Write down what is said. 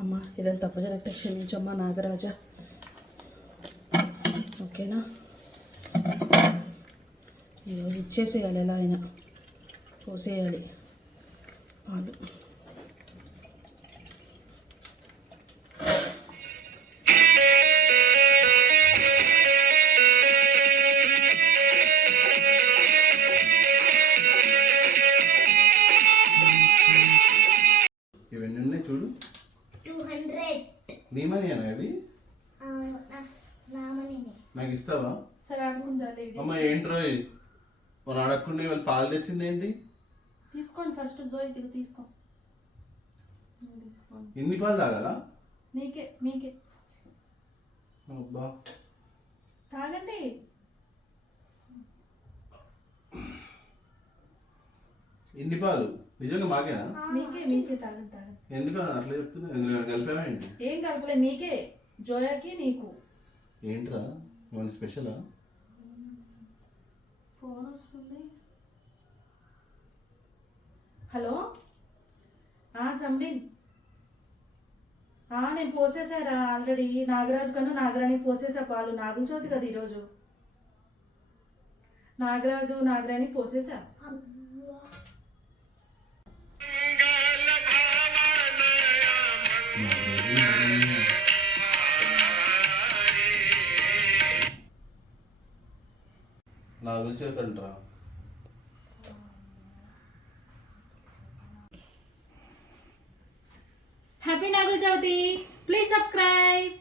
అమ్మ ఇదంతా తప్పు జరిగితే క్షమించమ్మా నాగరాజా, ఓకేనా? ఇచ్చేసేయాలి, ఎలా అయినా పోసేయాలి పాలు. ఇవన్నీ ఉన్నాయి చూడు. 200. నీ మనీ అన్న అవి? నా మనీనే. నాకు ఇస్తావా? సరే అడుగుండాలి. అమ్మ ఏంట్రో మనం అడగకుండా వాళ్ళు పాలు తెచ్చింది ఏంటి? తీసుకోండి ఫస్ట్ జోయి తిరిగి తీసుకో. ఇన్ని పాలు తాగాలా? మీకే అబ్బా తాగండి. ఇన్ని పాలు నిజంగా మాకేనా? మీకే తాగండి. ఎందుకు అట్లా చెప్తున్నా? ఎందుకు కలిపావా ఏంటి? ఏం కలపలే, మీకే, జోయాకి నీకు. ఏంట్రా ఇవాళ స్పెషలా? ఫోన్ వస్తుంది. హలో సండిన్, నేను పోసేసారా ఆల్రెడీ. నాగరాజు కను నాగరాణి పోసేసా పాలు. నాగుల చవితి కదా ఈరోజు. నాగరాజు నాగరాణి పోసేసా. నాగుల చవితి అంటారా? Happy Nagula Chavithi. Please subscribe.